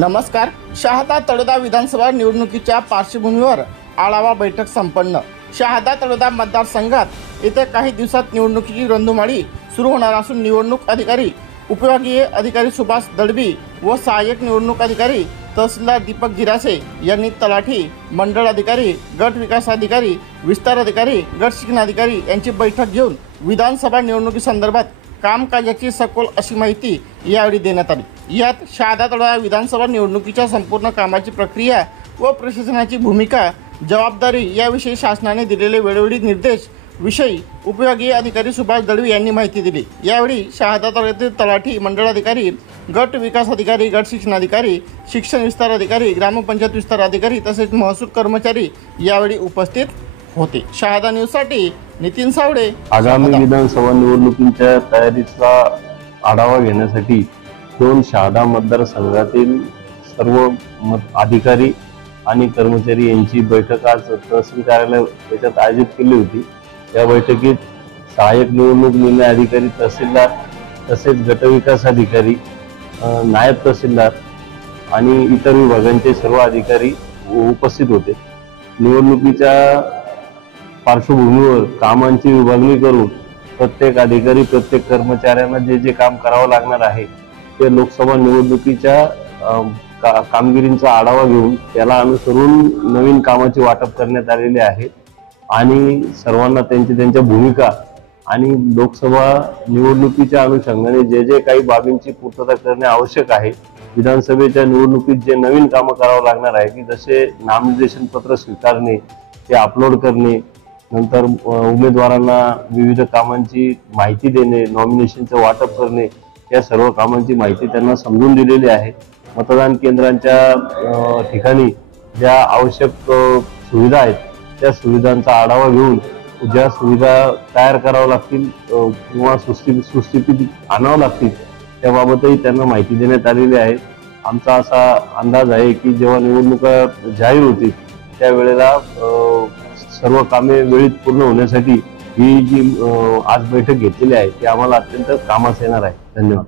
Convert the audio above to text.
नमस्कार. शहादा तळोदा विधानसभा निवडणुकीच्या पार्श्वभूमीवर आढावा बैठक संपन्न. शहादा तळोदा मतदारसंघात येत्या काही दिवसात निवडणुकीची रणधुमाळी सुरू होणार असून निवडणूक अधिकारी, उपविभागीय अधिकारी सुभाष दळवी व सहाय्यक निवडणूक अधिकारी तहसीलदार दीपक गिरासे यांनी तलाठी, मंडळ अधिकारी, गट विकास अधिकारी, विस्तार अधिकारी, गट शिक्षण अधिकारी यांची बैठक घेऊन विधानसभा निवडणुकीसंदर्भात कामकाजाची सखोल अशी माहिती यावेळी देण्यात आली. यात शहादा तळोदा विधानसभा निवडणुकीच्या संपूर्ण कामाची प्रक्रिया व प्रशासनाची भूमिका, जबाबदारी याविषयी शासनाने दिलेले वेळोवेळी निर्देश विषयी उपविभागीय अधिकारी सुभाष दळवी यांनी माहिती दिली. यावेळी शहादा तालुक्यातील तलाठी, मंडळ अधिकारी, गट विकास अधिकारी, गट शिक्षण अधिकारी, शिक्षण विस्तार अधिकारी, ग्रामपंचायत विस्तार अधिकारी तसेच महसूल कर्मचारी यावेळी उपस्थित होते. शहादा न्यूजसाठी नितीन सावडे. आगामी विधानसभा निवडणुकीच्या तयारीचा आढावा घेण्यासाठी दोन शहादा मतदारसंघातील सर्व अधिकारी आणि कर्मचारी यांची बैठक आज तहसील कार्यालय याच्यात आयोजित केली होती. या बैठकीत सहाय्यक निवडणूक निर्णय अधिकारी, तहसीलदार तसेच गटविकास अधिकारी, नायब तहसीलदार आणि इतर विभागांचे सर्व अधिकारी उपस्थित होते. निवडणुकीच्या पार्श्वभूमीवर कामांची विभागणी करून प्रत्येक अधिकारी, प्रत्येक कर्मचाऱ्यांना जे जे काम करावं लागणार आहे ते लोकसभा निवडणुकीच्या कामगिरीचा आढावा घेऊन त्याला अनुसरून नवीन कामाची वाटप करण्यात आलेले आहे आणि सर्वांना त्यांच्या भूमिका आणि लोकसभा निवडणुकीच्या अनुषंगाने जे जे काही बाबींची पूर्तता करणे आवश्यक आहे, विधानसभेच्या निवडणुकीत जे नवीन कामं करावं लागणार आहे की जसे नामनिर्देशन पत्र स्वीकारणे, ते अपलोड करणे, नंतर उमेदवारांना विविध कामांची माहिती देणे, नॉमिनेशनचं वाटप करणे, या सर्व कामांची माहिती त्यांना समजून दिलेली आहे. मतदान केंद्रांच्या ठिकाणी ज्या आवश्यक सुविधा आहेत त्या सुविधांचा आढावा घेऊन ज्या सुविधा तयार कराव्या लागतील किंवा सुस्थितीत आणाव्या लागतील त्याबाबतही त्यांना माहिती देण्यात आलेली आहे. आमचा असा अंदाज आहे की जेव्हा निवडणुका जाहीर होतील त्यावेळेला सर्व कामे वेळेत पूर्ण होण्यासाठी ही जी आज बैठक घेतलेली आहे ती आम्हाला अत्यंत कामास येणार आहे. धन्यवाद.